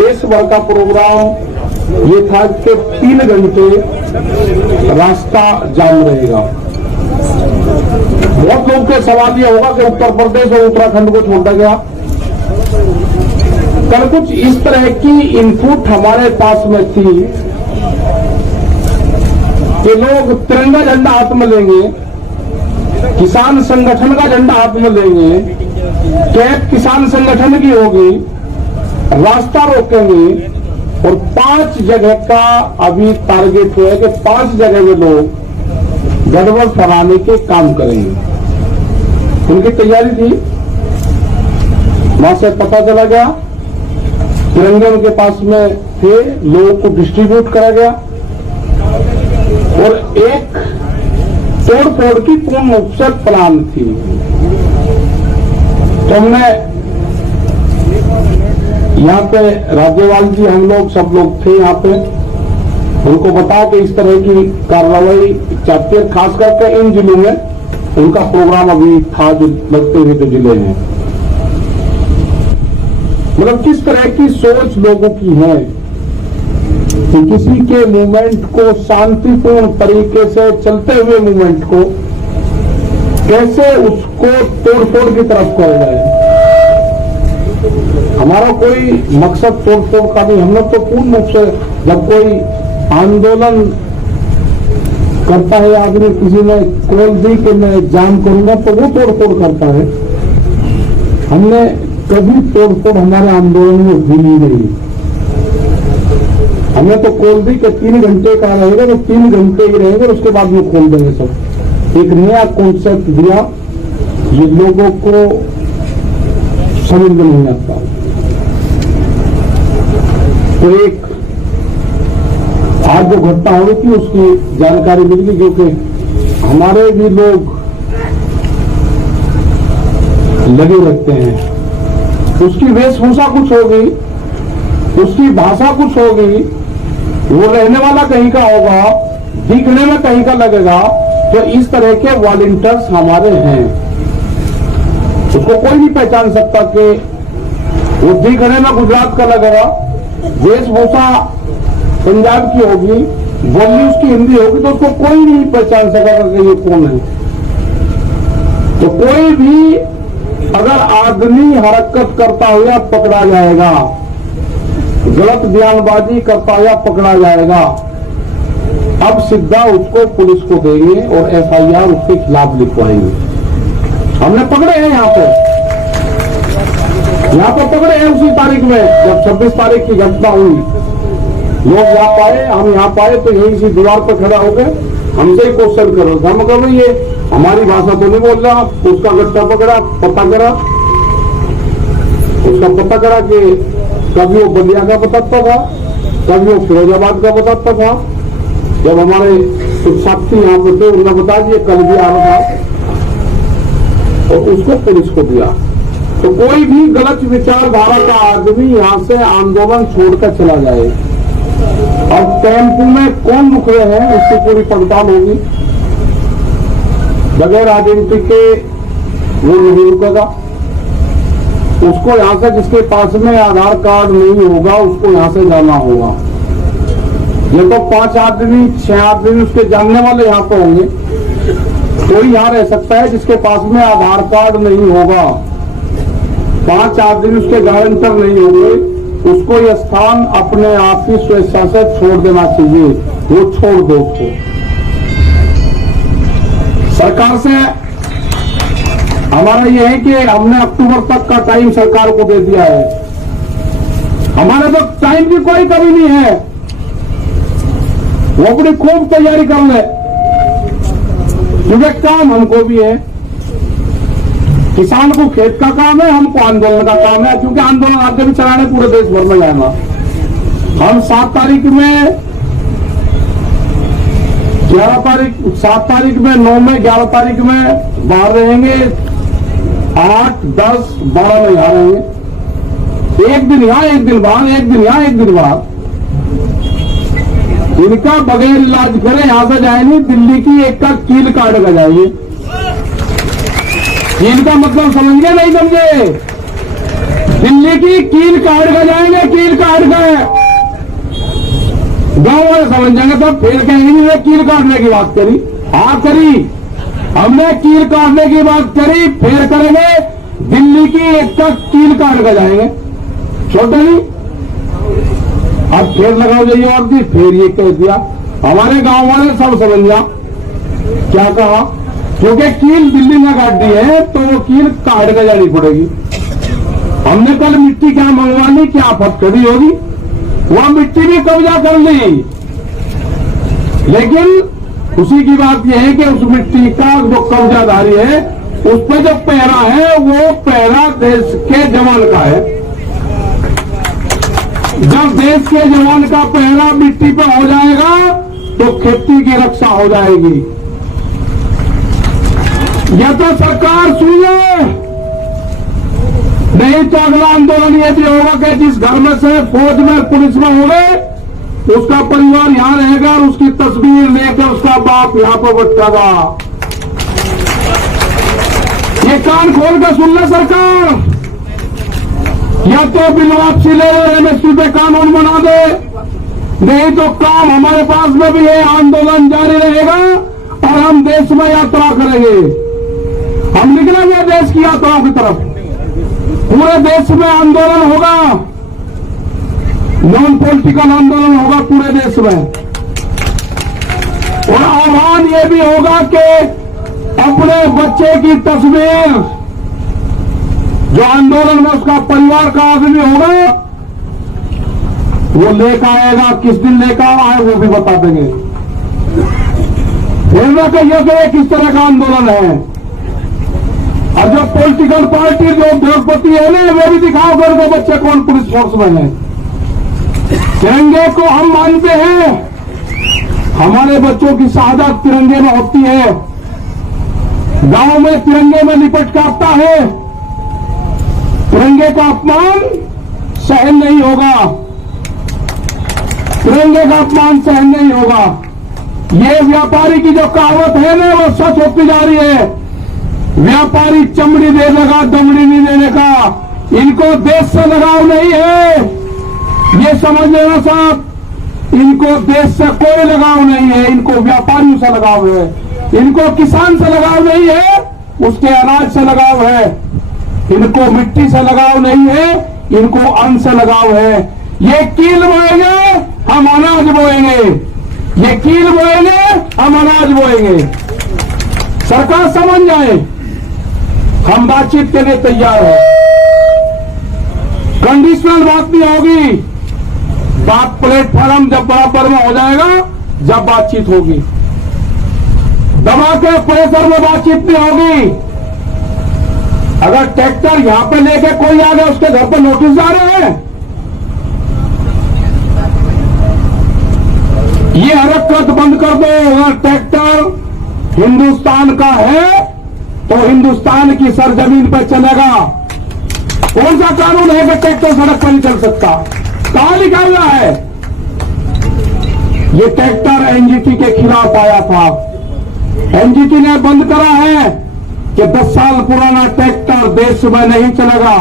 देश भर का प्रोग्राम ये था कि 3 घंटे रास्ता जाम रहेगा। बहुत लोग के सवाल ये होगा कि उत्तर प्रदेश और उत्तराखंड को छोड़ा गया। कल कुछ इस तरह की इनपुट हमारे पास में थी कि लोग तिरंगा झंडा हाथ में लेंगे, किसान संगठन का झंडा हाथ में लेंगे, कैब किसान संगठन की होगी, रास्ता रोकेंगे और 5 जगह का अभी टारगेट है कि 5 जगह में लोग गड़बड़ फैलाने के काम करेंगे। उनकी तैयारी थी। वहां से पता चला गया, तिरंगे उनके पास में थे, लोगों को डिस्ट्रीब्यूट करा गया और एक तोड़-फोड़ की पूर्ण रूप से प्लान थी। तो हमने यहाँ पे राज्यपाल जी, हम लोग सब लोग थे यहाँ पे, उनको बताया कि इस तरह की कार्रवाई चाहते हैं। खास करके इन जिलों में उनका प्रोग्राम अभी था जो लगते हुए जो जिले हैं, मतलब किस तरह की सोच लोगों की है कि किसी के मूवमेंट को शांतिपूर्ण तरीके से चलते हुए मूवमेंट को कैसे उसको तोड़-फोड़ की तरफ किया जाए। हमारा कोई मकसद तोड़-फोड़ का नहीं। हम लोग तो पूर्ण रूप से जब कोई आंदोलन करता है, आदमी किसी ने कॉल दी कि मैं जाम करूंगा तो वो तोड़-फोड़ करता है। हमने कभी तोड़-फोड़ हमारे आंदोलन में हुई नहीं। हमने तो कॉल दी कि 3 घंटे का रहेगा तो 3 घंटे ही रहेंगे, उसके बाद में खोल देंगे सब। एक नया कॉन्सेप्ट दिया, ये लोगों को समझ में नहीं आता। तो एक आज जो घटना हो रही थी उसकी जानकारी मिल गई, क्योंकि हमारे भी लोग लगे रहते हैं। उसकी वेशभूषा कुछ होगी, उसकी भाषा कुछ होगी, वो रहने वाला कहीं का होगा, दिखने में कहीं का लगेगा। तो इस तरह के वॉलंटियर्स हमारे हैं, उसको कोई नहीं पहचान सकता कि वो दिखने में गुजरात का लगेगा, वेशभूषा पंजाब की होगी, बोली उसकी हिंदी होगी, तो उसको कोई नहीं पहचान सकेगा कि ये कौन है। तो कोई भी अगर आदमी हरकत करता हुआ पकड़ा जाएगा, गलत बयानबाजी करता हुआ पकड़ा जाएगा, अब सीधा उसको पुलिस को देंगे और एफआईआर उसके खिलाफ लिखवाएंगे। हमने पकड़े हैं यहाँ पर पकड़े हैं उसी तारीख में, जब 26 तारीख की घटना हुई। लोग यहाँ पाए, हम यहाँ पाए तो यही सी दीवार पर खड़ा हो गए, हमसे ही क्वेश्चन करो। हम कहो ये हमारी भाषा तो नहीं बोल रहा। उसका गट्टा पकड़ा, पता करा, उसका पता करा कि कभी वो बलिया का बताता था, कभी वो फिरोजाबाद का बताता था। जब हमारे कुछ साथी यहाँ पे थे, उन्होंने बता दिया कल भी आ रहा था, और उसको पुलिस को दिया। तो कोई भी गलत विचारधारा का आदमी यहाँ से आंदोलन छोड़कर चला जाए, और टेम्पू में कौन रुक रहे हैं उसकी पूरी पड़ताल होगी। बगैर आइडेंटिटी के वो नहीं रुकेगा। उसको यहाँ से, जिसके पास में आधार कार्ड नहीं होगा, उसको यहाँ से जाना होगा। ये तो 5 आदमी 6 आदमी उसके जानने वाले यहाँ पे होंगे। कोई यहाँ रह सकता है जिसके पास में आधार कार्ड नहीं होगा, 5 आदमी उसके गारंटर नहीं होंगे, उसको यह स्थान अपने आप की स्वेच्छा से छोड़ देना चाहिए। वो छोड़ दो उसको। सरकार से हमारा यह है कि हमने अक्टूबर तक का टाइम सरकार को दे दिया है। हमारे तो टाइम की कोई कमी नहीं है, वो अपनी खूब तैयारी कर ले, क्योंकि काम हमको भी है। किसान को खेत का काम है, हमको आंदोलन का काम है, क्योंकि आंदोलन आगे भी चलाने पूरे देश भर में जाएगा। हम 7 तारीख में 7 तारीख में 9 में 11 तारीख में बाहर रहेंगे, 8, 10, 12 में यहाँ रहेंगे। एक दिन यहाँ, एक दिन वहां, एक दिन यहाँ, एक दिन वहां। इनका बगैर इलाज करे यहां से जाएंगे, दिल्ली की एक का कील काट कर जाएंगे। कील का मतलब समझ गए नहीं समझे? दिल्ली की कील काट कर जाएंगे, कील काट कर। है, गांव वाले समझ जाएंगे तो फिर कहेंगे ये कील काटने की बात करी। हाँ करी, हमने कील काटने की बात करी, फिर करेंगे दिल्ली की एक का कील काट कर जाएंगे, छोटा नहीं। अब फिर लगाओ जाइए और दी, फिर ये कह दिया, हमारे गांव वाले सब समझ गया क्या कहा, क्योंकि कील दिल्ली में काट दी है तो वो कील काट कर जानी पड़ेगी। हमने कल मिट्टी क्या मंगवा ली, क्या फटकड़ी होगी, वह मिट्टी भी कब्जा कर ली, लेकिन खुशी की बात यह है कि उस मिट्टी का जो कब्जादारी है उस पर जो पहरा है वो पहरा देश के जवान का है। जब देश के जवान का पहरा मिट्टी पर हो जाएगा तो खेती की रक्षा हो जाएगी। यह तो सरकार सुनिए, नहीं तो अगला आंदोलन यह भी होगा कि जिस घर में से फौज में पुलिस में हो गए उसका परिवार यहां रहेगा और उसकी तस्वीर लेकर उसका बाप यहां पर भटकेगा। ये कान खोल कर सुन ले सरकार, या तो बिल वापसी ले लो, एमएसपी पे कानून बना दे, नहीं तो काम हमारे पास में भी है, आंदोलन जारी रहेगा और हम देश में यात्रा करेंगे। हम निकलेंगे देश की यात्राओं की तरफ, पूरे देश में आंदोलन होगा, नॉन पॉलिटिकल आंदोलन होगा पूरे देश में। और आह्वान ये भी होगा कि अपने बच्चे की तस्वीर जो आंदोलन में उसका परिवार का आदमी होगा वो लेकर आएगा, किस दिन लेकर आए वो भी बता देंगे। फिर ना कहिए कि ये किस तरह का आंदोलन है। और जो पॉलिटिकल पार्टी जो उद्योगपति है ना वो भी दिखाओ करके बच्चे कौन पुलिस फोर्स में है। तिरंगे को हम मानते हैं, हमारे बच्चों की शहादत तिरंगे में होती है, गांव में तिरंगे में लिपट कर आता है, तिरंगे का अपमान सहन नहीं होगा, तिरंगे का अपमान सहन नहीं होगा। ये व्यापारी की जो कहावत है ना वो सच होती जा रही है, व्यापारी चमड़ी दे देगा दमड़ी नहीं देने का, इनको देश से लगाव नहीं है, ये समझ लेना साहब, इनको देश से कोई लगाव नहीं है, इनको व्यापारियों से लगाव है, इनको किसान से लगाव नहीं है, उसके अनाज से लगाव है, इनको मिट्टी से लगाव नहीं है, इनको अन्न से लगाव है। ये कील बोएंगे हम अनाज बोएंगे, ये कील बोएंगे हम अनाज बोएंगे। सरकार समझ जाए, हम बातचीत के लिए तैयार हैं, कंडीशनल बात नहीं होगी, बात प्लेटफॉर्म जब बराबर में हो जाएगा जब बातचीत होगी, दबा के प्रेशर में बातचीत नहीं होगी। अगर ट्रैक्टर यहां पे लेके कोई आ गया उसके घर पर नोटिस जा रहे हैं, ये हरकत बंद कर दो। अगर ट्रैक्टर हिंदुस्तान का है तो हिंदुस्तान की सरजमीन पर चलेगा। कौन सा कानून है कि ट्रैक्टर सड़क पर नहीं चल सकता? कहां लिखा हुआ है? ये ट्रैक्टर एनजीटी के खिलाफ आया था, एनजीटी ने बंद करा है कि 10 साल पुराना ट्रैक्टर देश में नहीं चलेगा।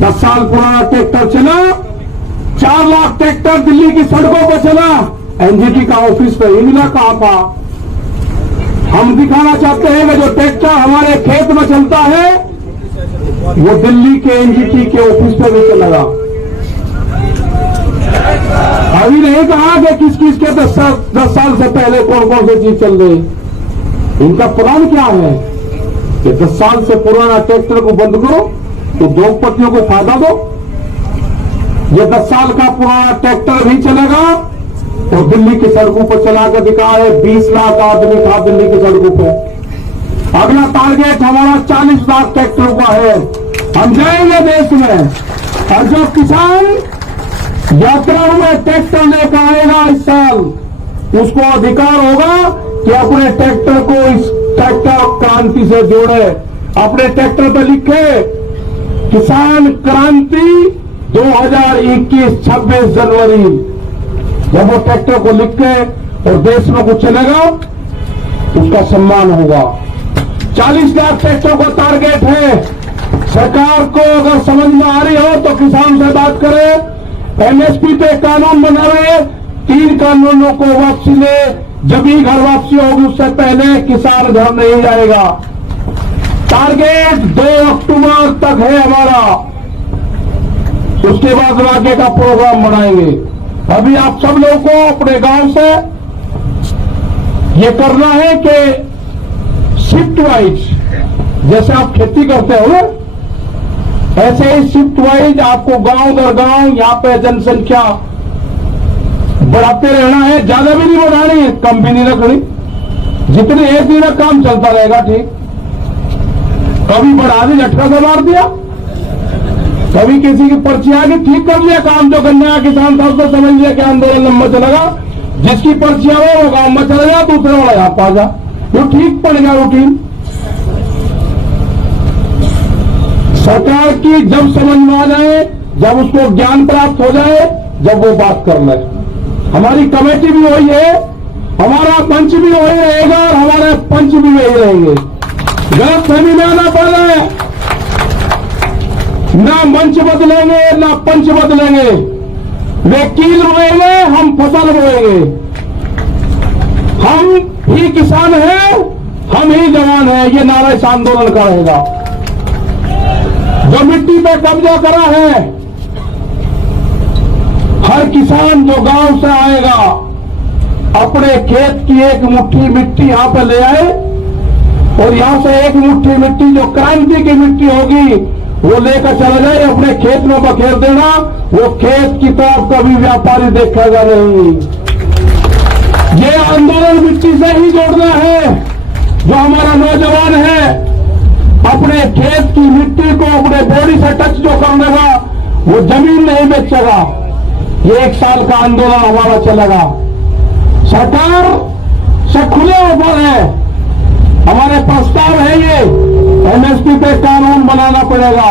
10 साल पुराना ट्रैक्टर चला, 4 लाख ट्रैक्टर दिल्ली की सड़कों पर चला, एनजीटी का ऑफिस पे ही मिला, कहा था। हम दिखाना चाहते हैं कि जो ट्रैक्टर हमारे खेत में चलता है वो दिल्ली के एनजीटी के ऑफिस पे भी चलेगा। अभी नहीं कहा कि किस किस के 10 साल से पहले कौन कौन सी चीज चल रही, इनका प्लान क्या है कि 10 साल से पुराना ट्रैक्टर को बंद करो तो उद्योगपतियों को फायदा दो। ये 10 साल का पुराना ट्रैक्टर भी चलेगा और दिल्ली की सड़कों पर चला कर दिखा है, 20 लाख आदमी था दिल्ली की सड़कों पर। अगला टारगेट हमारा 40 लाख ट्रैक्टरों का है। हम जाएंगे देश में, और जो किसान यात्रा में ट्रैक्टर लेकर आएगा इस साल, उसको अधिकार होगा कि अपने ट्रैक्टर को इस ट्रैक्टर क्रांति से जोड़े, अपने ट्रैक्टर पर लिखे किसान क्रांति 2021 26 जनवरी। जब वो ट्रैक्टर को लिख के और देश में कुछ चलेगा उसका सम्मान होगा। 40 लाख ट्रैक्टर का टारगेट है। सरकार को अगर समझ में आ रही हो तो किसान से बात करें, एमएसपी पे कानून बनावे, 3 कानूनों को वापसी ले, जब भी घर वापसी होगी उससे पहले किसान घर नहीं जाएगा। टारगेट 2 अक्टूबर तक है हमारा, उसके बाद आगे का प्रोग्राम बनाएंगे। अभी आप सब लोगों को अपने गांव से ये करना है कि शिफ्ट वाइज, जैसे आप खेती करते हो ना, ऐसे ही शिफ्ट वाइज आपको गांव दर गांव यहां पे जनसंख्या बढ़ाते रहना है। ज्यादा भी नहीं बढ़ानी है, कम भी नहीं रखनी, जितने एक दिन काम चलता रहेगा। ठीक, कभी बढ़ा दी, झटका से मार दिया, कभी किसी की पर्ची आ गई, ठीक कर लिया काम। जो गन्ना किसान था उसको समझ लिया कि आंदोलन लंबा चलेगा, जिसकी पर्ची आवे वो गांव में चला जा, दूसरे वाला यहां पा जा, वो ठीक पड़ गया रूटीन। सरकार की जब समझ में आ जाए, जब उसको ज्ञान प्राप्त हो जाए, जब वो बात कर ले। हमारी कमेटी भी वही है, हमारा मंच भी वही रहेगा और हमारे पंच भी वही रहेंगे। गलत फहमी में आना पड़ रहा है, ना मंच बदलेंगे ना पंच बदलेंगे। वे कील रोएंगे, हम फसल बोएंगे। हम ही किसान हैं, हम ही जवान हैं, ये नारा इस आंदोलन का रहेगा। जो मिट्टी पे कब्जा करा है, हर किसान जो गांव से आएगा अपने खेत की एक मुट्ठी मिट्टी यहां पर ले आए और यहां से एक मुट्ठी मिट्टी जो क्रांति की मिट्टी होगी वो लेकर चला जाए, अपने खेत में बखेर देना। वो खेत की तरफ कभी व्यापारी देखेगा नहीं। ये आंदोलन मिट्टी से ही जोड़ना है। जो हमारा नौजवान है अपने खेत की मिट्टी को अपने बॉडी से टच जो कर लेगा वो जमीन नहीं बेचेगा। ये 1 साल का आंदोलन हमारा चलेगा। सरकार से खुले ओपन है, हमारे प्रस्ताव है ये। एमएसपी पे कानून बनाना पड़ेगा,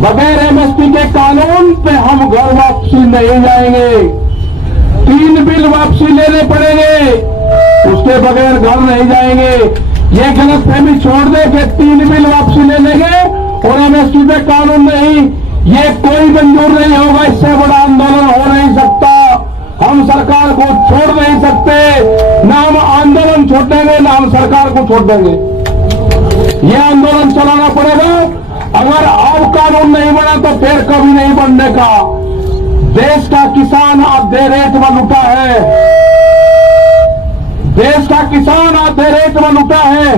बगैर एमएसपी के कानून पे हम घर वापसी नहीं जाएंगे। 3 बिल वापसी लेने पड़ेंगे, उसके बगैर घर नहीं जाएंगे। ये गलतफहमी छोड़ दे कि 3 बिल वापसी ले लेंगे और एमएसपी पे कानून नहीं, ये कोई मंजूर नहीं होगा। इससे बड़ा आंदोलन हो नहीं सकता। हम सरकार को छोड़ नहीं सकते, ना हम आंदोलन छोड़ देंगे ना हम सरकार को छोड़ देंगे। ये आंदोलन चलाना पड़ेगा। अगर अब कानून नहीं बना तो फिर कभी नहीं बनने का। देश का किसान आधे रेट में लुटा है, देश का किसान आधे रेट में लुटा है।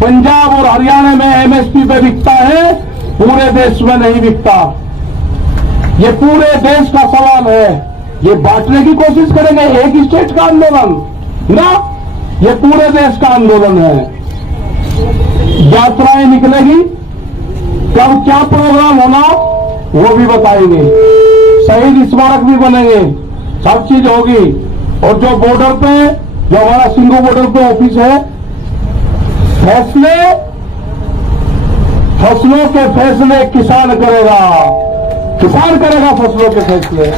पंजाब और हरियाणा में एमएसपी पे बिकता है, पूरे देश में नहीं बिकता। ये पूरे देश का सवाल है। ये बांटने की कोशिश करेंगे एक स्टेट का आंदोलन ना, ये पूरे देश का आंदोलन है। यात्राएं निकलेगी, कब क्या प्रोग्राम होना वो भी बताएंगे, शहीद स्मारक भी बनेंगे, सब चीज होगी। और जो बॉर्डर पे, जो हमारा सिंगू बॉर्डर पे ऑफिस है, फसलों के फैसले किसान करेगा, किसान करेगा फसलों के फैसले।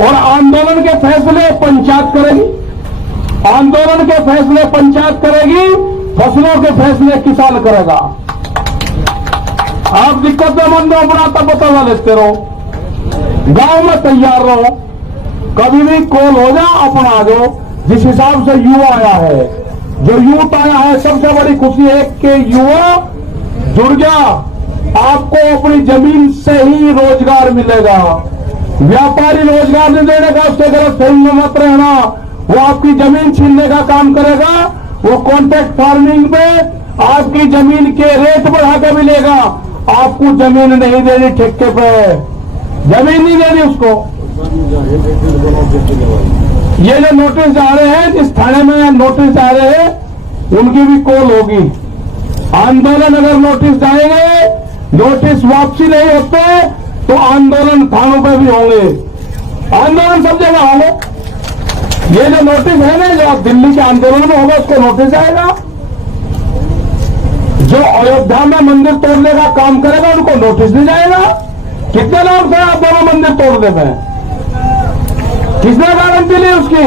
और आंदोलन के फैसले पंचायत करेगी, आंदोलन के फैसले पंचायत करेगी, फसलों के फैसले किसान करेगा। आप दिक्कत में मन में अपना तब बता लेते रहो, गांव में तैयार रहो, कभी भी कॉल हो जा अपना आ जाओ। जिस हिसाब से युवा आया है, जो यूथ आया है, सबसे बड़ी खुशी है कि युवा जुड़ गया। आपको अपनी जमीन से ही रोजगार मिलेगा। व्यापारी रोजगार नहीं देने का, उसके गलत फहमी में मत रहना। वो आपकी जमीन छीनने का काम करेगा। वो कॉन्ट्रैक्ट फार्मिंग में आपकी जमीन के रेट बढ़ा कर मिलेगा। आपको जमीन नहीं देनी ठेके पे, जमीन नहीं देनी उसको। ये जो नोटिस आ रहे हैं, जिस थाने में नोटिस आ रहे हैं उनकी भी कॉल होगी। आंदोलन अगर नोटिस जाएंगे, नोटिस वापसी नहीं होते तो आंदोलन थानों पे भी होंगे, आंदोलन सब जगह होंगे। ये जो नोटिस है ना, जो दिल्ली के आंदोलन में होगा उसको नोटिस आएगा। जो अयोध्या में मंदिर तोड़ने का काम करेगा उनको नोटिस नहीं जाएगा। कितने लोग थे आप दोनों मंदिर तोड़ने में, किसने गारंटी ली उसकी?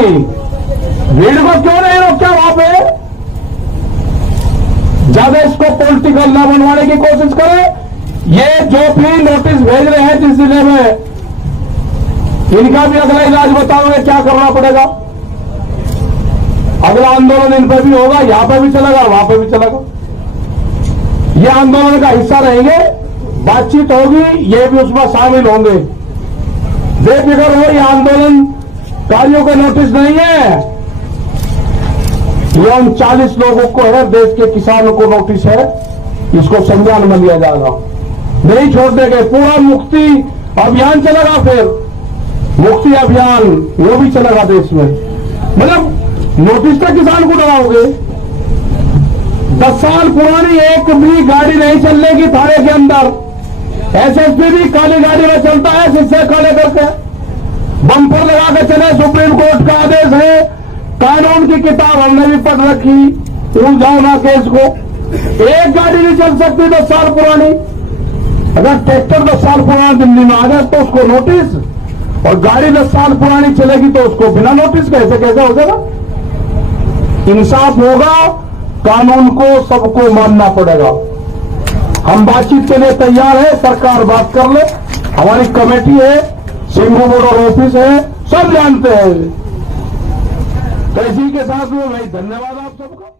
भीड़ को क्यों नहीं रोका वहां पे? ज्यादा इसको पॉलिटिकल न बनवाने की कोशिश करें। ये जो भी नोटिस भेज रहे हैं जिस जिले में, इनका भी अगला इलाज बताओगे क्या करना पड़ेगा। अगला आंदोलन इन पर भी होगा, यहां पर भी चलेगा और वहां पर भी चलेगा। ये आंदोलन का हिस्सा रहेंगे, बातचीत होगी, ये भी उसमें शामिल होंगे। बेफिक्र हो, ये आंदोलन कार्यों का नोटिस नहीं है, ये उन 40 लोगों को है, देश के किसानों को नोटिस है। इसको संज्ञान में लिया जाएगा, नहीं छोड़ देंगे। पूरा मुक्ति अभियान चलेगा, फिर मुक्ति अभियान वो भी चलेगा देश में। मतलब नोटिस तो किसान को लगाओगे। 10 साल पुरानी एक भी गाड़ी नहीं चलने थाने के अंदर। एसएसपी भी काली गाड़ी में चलता है, शीशे काले करके बम्पर लगा के चले। सुप्रीम कोर्ट का आदेश है, कानून की किताब हमने भी पढ़ रखी, उलझाओ ना केस को। एक गाड़ी नहीं चल सकती 10 साल पुरानी। अगर ट्रैक्टर 10 साल पुराना दिल्ली में आ जाए तो उसको नोटिस, और गाड़ी 10 साल पुरानी चलेगी तो उसको बिना नोटिस कैसे हो जाएगा। इंसाफ होगा, कानून को सबको मानना पड़ेगा। हम बातचीत के लिए तैयार है, सरकार बात कर ले, हमारी कमेटी है, सिंघू बॉर्डर ऑफिस है, सब जानते हैं। तो इसी के साथ में भाई धन्यवाद आप सबका।